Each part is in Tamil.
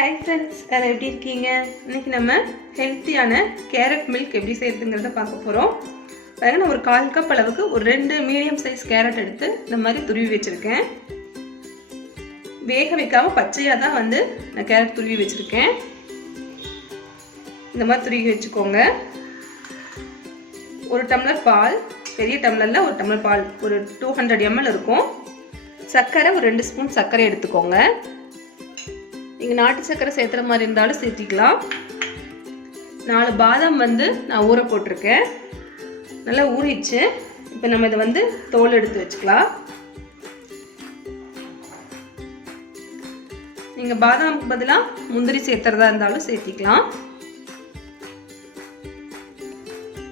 Hi friends, எப்படி இருக்கீங்க? இன்னைக்கு நம்ம ஹெல்த்தியான கேரட் மில்க் எப்படி செய்யறதுங்கறத பார்க்க போறோம். பாருங்க நான் ஒரு 1/4 கப் அளவுக்கு ஒரு 2 மீடியம் சைஸ் கேரட் எடுத்து இந்த மாதிரி துருவி வச்சிருக்கேன். வேக வைக்காம பச்சையா தான் நான் கேரட் துருவி வச்சிருக்கேன். இந்த மாதிரி துருவி வச்சுக்கோங்க. ஒரு டம்ளர் பால், பெரிய டம்ளர்ல ஒரு டம்ளர் பால், ஒரு 200 ml இருக்கும். சர்க்கரை ஒரு 2 ஸ்பூன் சர்க்கரை எடுத்துக்கோங்க. நீங்கள் நாட்டு சர்க்கரை சேர்த்துற மாதிரி இருந்தாலும் சேர்த்திக்கலாம். 4 பாதாம் நான் ஊற போட்டிருக்கேன். நல்லா ஊறிச்சு. இப்போ நம்ம இதை தோல் எடுத்து வச்சுக்கலாம். நீங்கள் பாதாமுக்கு பதிலாக முந்திரி சேர்த்துறதா இருந்தாலும் சேர்த்திக்கலாம்.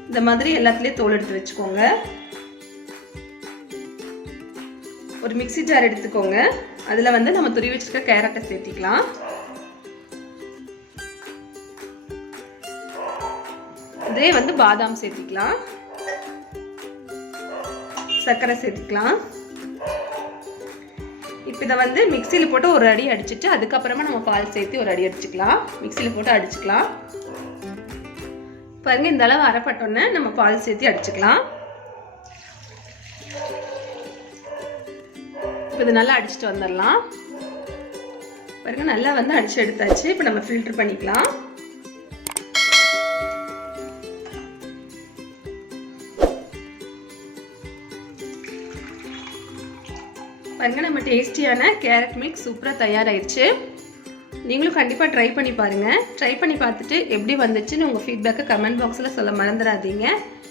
இந்த மாதிரி எல்லாத்துலேயும் தோல் எடுத்து வச்சுக்கோங்க. ஒரு மிக்ஸி ஜார் எடுத்துக்கோங்க. அதில் நம்ம துருவி வச்சிருக்க கேரட்டை சேர்த்திக்கலாம். இதே பாதாம் சேர்த்திக்கலாம். சர்க்கரை சேர்த்திக்கலாம். இப்போ இதை மிக்சியில் போட்டு ஒரு அடி அடிச்சுட்டு அதுக்கப்புறமா நம்ம பால் சேர்த்து ஒரு அடி அடிச்சுக்கலாம். மிக்சியில் போட்டு அடிச்சுக்கலாம். பாருங்க இந்த அளவு அரைப்பட்டோன்னே நம்ம பால் சேர்த்து அடிச்சுக்கலாம். இப்போ இது நல்லா அடிச்சுட்டு வந்துடலாம். பாருங்க நல்லா அடிச்சு எடுத்தாச்சு. இப்போ நம்ம ஃபில்டர் பண்ணிக்கலாம். பாருங்க நம்ம டேஸ்டியான கேரட் மில்க் சூப்பராக தயாராகிடுச்சு. நீங்களும் கண்டிப்பாக ட்ரை பண்ணி பாருங்கள். ட்ரை பண்ணி பார்த்துட்டு எப்படி வந்துச்சுன்னு உங்கள் ஃபீட்பேக்கை கமெண்ட் பாக்ஸில் சொல்ல மறந்துடாதீங்க.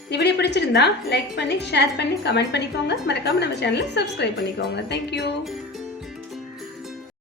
இந்த வீடியோ பிடிச்சிருந்தா லைக் பண்ணி ஷேர் பண்ணி கமெண்ட் பண்ணிக்கோங்க. மறக்காமல் நம்ம சேனலை சப்ஸ்கிரைப் பண்ணிக்கோங்க. தேங்க்யூ.